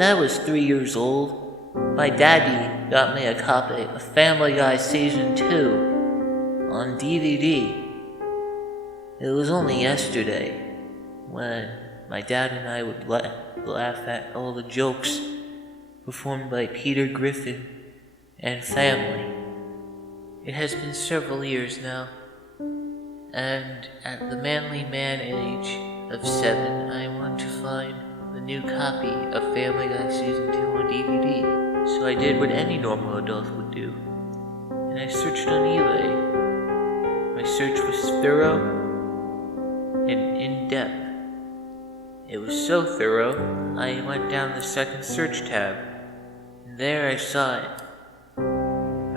When I was 3 years old, my daddy got me a copy of Family Guy Season 2 on DVD. It was only yesterday when my dad and I would laugh at all the jokes performed by Peter Griffin and family. It has been several years now, and at the manly man age of 7, I want to find the new copy of Family Guy Season 2 on DVD. So I did what any normal adult would do, and I searched on eBay. My search was thorough and in-depth. It was so thorough, I went down the second search tab, and there I saw it.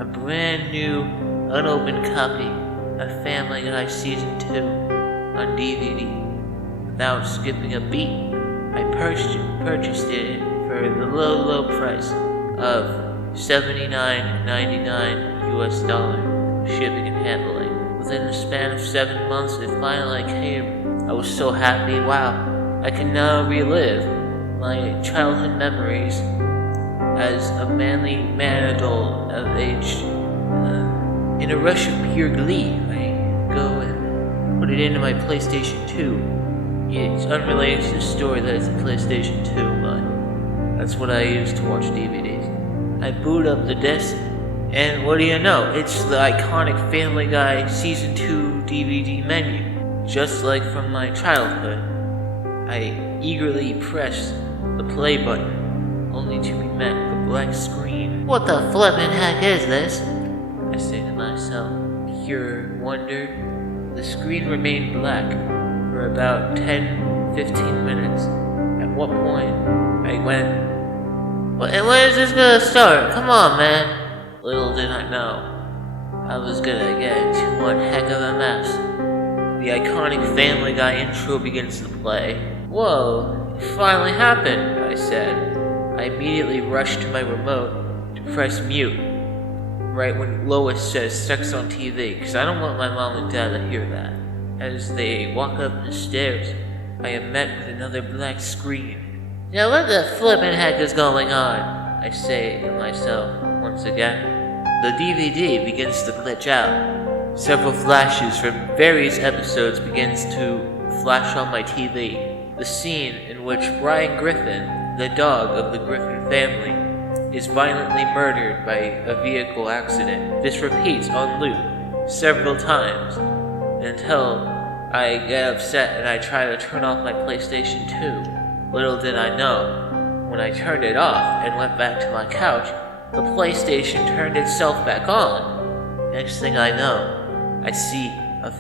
A brand new, unopened copy of Family Guy Season 2 on DVD. Without skipping a beat, I purchased it for the low price of $79.99 US, shipping and handling. Within the span of 7 months, it finally came. I was so happy. Wow, I can now relive my childhood memories as a manly man adult of age. In a rush of pure glee, I go and put it into my PlayStation 2. It's unrelated to the story that it's a PlayStation 2, but that's what I use to watch DVDs. I boot up the disc, and what do you know? It's the iconic Family Guy Season 2 DVD menu, just like from my childhood. I eagerly press the play button, only to be met with a blank screen. What the flippin' heck is this? I say to myself, pure wonder. The screen remained black for about 10-15 minutes, at what point I went, when is this gonna start? Come on, man. Little did I know, I was gonna get into one heck of a mess. The iconic Family Guy intro begins to play. Whoa, it finally happened, I said. I immediately rushed to my remote to press mute, right when Lois says sex on TV, because I don't want my mom and dad to hear that. As they walk up the stairs, I am met with another black screen. Now what the flippin' heck is going on? I say to myself once again. The DVD begins to glitch out. Several flashes from various episodes begins to flash on my TV. The scene in which Brian Griffin, the dog of the Griffin family, is violently murdered by a vehicle accident. This repeats on loop several times until I get upset and I try to turn off my PlayStation 2. Little did I know, when I turned it off and went back to my couch, the PlayStation turned itself back on. Next thing I know, I see a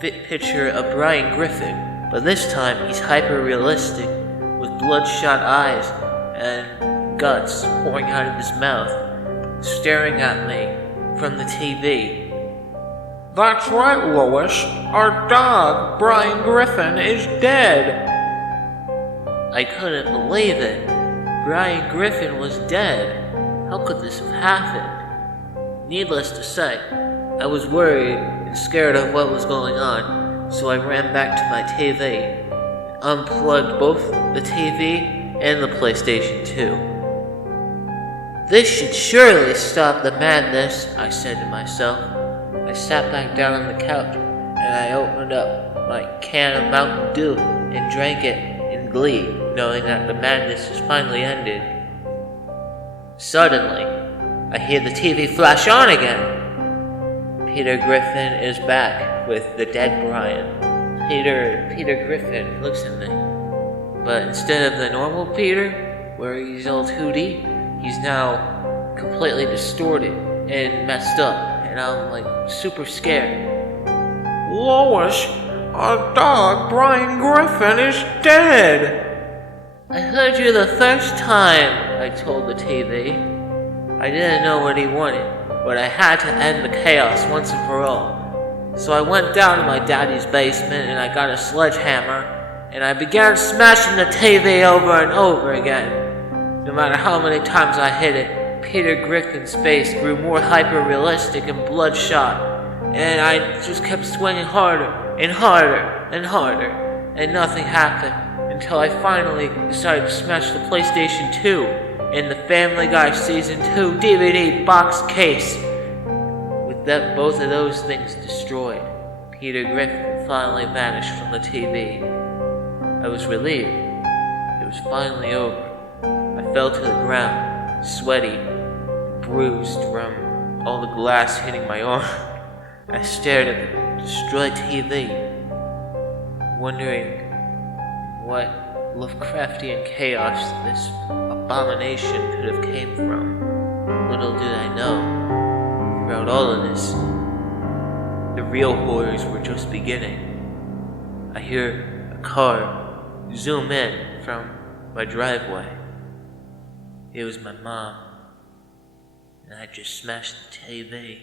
fit picture of Brian Griffin, but this time he's hyper-realistic, with bloodshot eyes and guts pouring out of his mouth, staring at me from the TV. That's right, Lois. Our dog, Brian Griffin, is dead. I couldn't believe it. Brian Griffin was dead. How could this have happened? Needless to say, I was worried and scared of what was going on, so I ran back to my TV and unplugged both the TV and the PlayStation 2. This should surely stop the madness, I said to myself. I sat back down on the couch and I opened up my can of Mountain Dew and drank it in glee, knowing that the madness has finally ended. Suddenly, I hear the TV flash on again. Peter Griffin is back with the dead Brian. Peter Griffin looks at me, but instead of the normal Peter, where he's all 2D, he's now completely distorted and messed up, and I'm like super scared. Lois, our dog Brian Griffin is dead. I heard you the first time, I told the TV. I didn't know what he wanted, but I had to end the chaos once and for all. So I went down to my daddy's basement and I got a sledgehammer and I began smashing the TV over and over again. No matter how many times I hit it, Peter Griffin's face grew more hyper-realistic and bloodshot, and I just kept swinging harder and harder and harder, and nothing happened. until I finally decided to smash the PlayStation 2 and the Family Guy Season 2 DVD box case. With both of those things destroyed, Peter Griffin finally vanished from the TV. I was relieved. It was finally over. I fell to the ground, sweaty, bruised from all the glass hitting my arm. I stared at the destroyed TV, wondering what Lovecraftian chaos this abomination could have came from. Little did I know, throughout all of this, the real horrors were just beginning. I hear a car zoom in from my driveway. It was my mom, and I just smashed the TV.